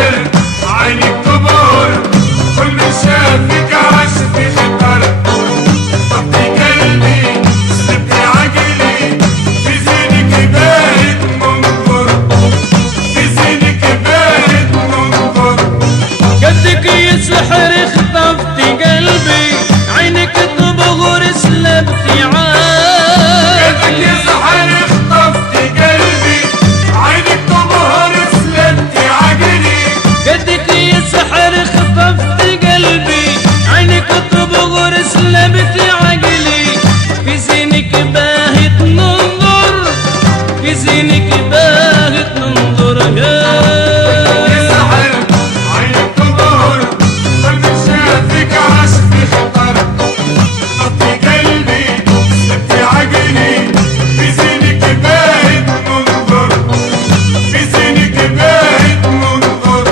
سحر عينك تبهر، كل من شافك عاش في خطر. طفتي قلبي سلبتي عقلي، في زينك باهت منظر، في زينك باهت منظر. قدك يا سحر خطفتي قلبي، عينك تبغر سلبتي عقلي. قدك يا سحر خطفتي قلبي، عينك تبهر سلبتي عقلي. قدك يا سحر خطفتي قلبي، عينك تبغر سلبتي عقلي. في زينك باهت ننظر، في زينك باهت ننظر. يا سحر عينك تبهر، كل من شافك عاش في خطر. طفتي قلبي سلبتي عقلي، في زينك باهت منظر، في زينك باهت منظر.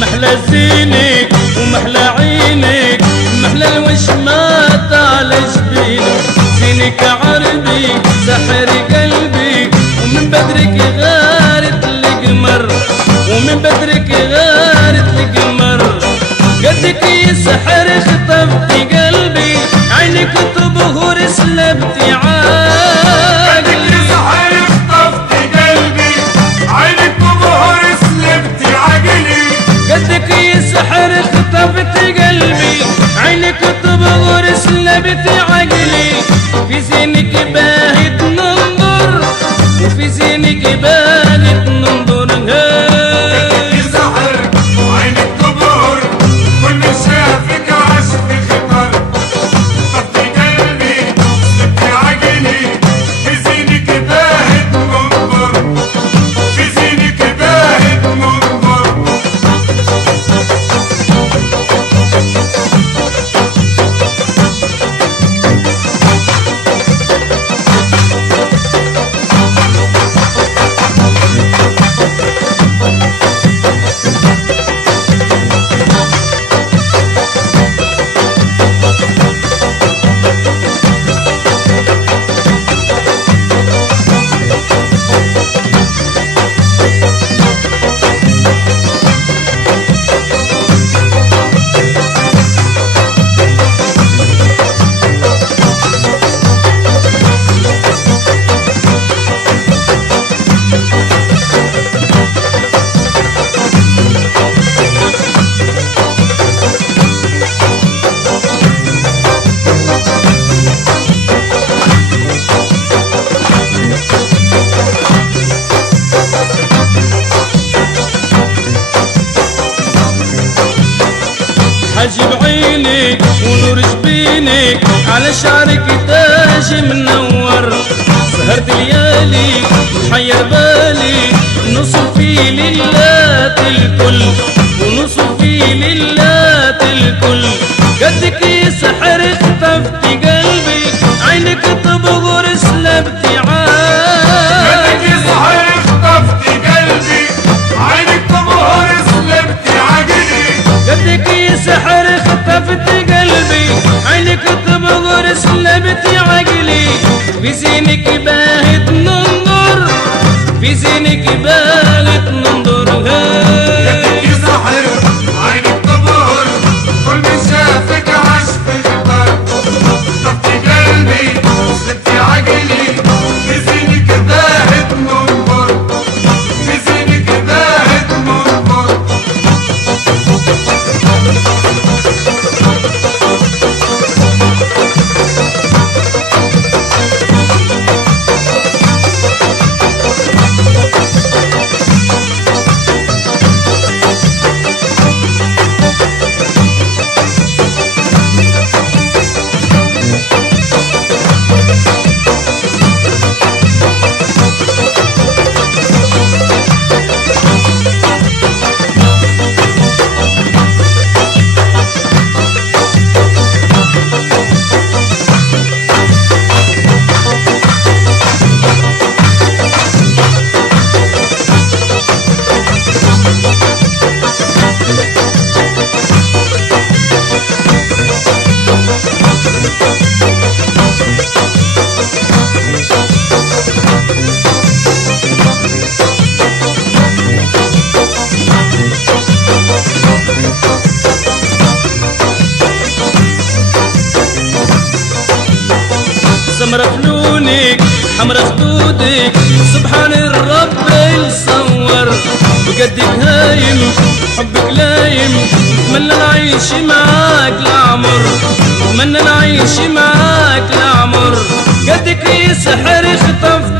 محلى زينك ومحلى عينك، محلى الوشمات على جبينك. زينك عربي سحر قلبي، ومن بدرك غارت القمر، ومن بدرك غارت القمر. قدك يا سحر خطفتي قلبي، عينك تبهر سلبتي عقلي. قدك يا سحر خطفتي قلبي، عينك تبهر سلبتي عقلي. قدك يا سحر خطفتي قلبي، عينك تبغر سلبتي عقلي. في زينك باهت ننظر، وفي زينك باهت ننظر. قدك يا سحر عينك تبهر، كل من شافك عاش في خطر. طفتي قلبي سلبتي عقلي، في زينك باهت منظر، في زينك باهت منظر. حجب عينك ونور جبينك، على شعرك تاج منور. سهرت ليالي محير بالي، نصفي للات الكل، ونصفي للات الكل. قدك يا سحر خطفتي قلبي، عينك تبغر سلبتي عقلي. قدك يا سحر خطفتي قلبي، عينك تبهر سلبتي عقلي. قدك يا سحر خطفتي قلبي، عينك تبغر سلبتي عقلي. في زينك باهت ننظر، في زينك باهت ننظر. قدك يا سحر عينك تبهر، كل من شافك عاش في خطر. طفتي قلبي سلبتي عقلي، في زينك باهت منظر، في زينك باهت منظر. حمر خدودك سبحان الرب اللي صور بقدك هايم حبك لايم اتمنى نعيش معاك العمر اتمنى نعيش معاك العمر قدك يسحر خطفت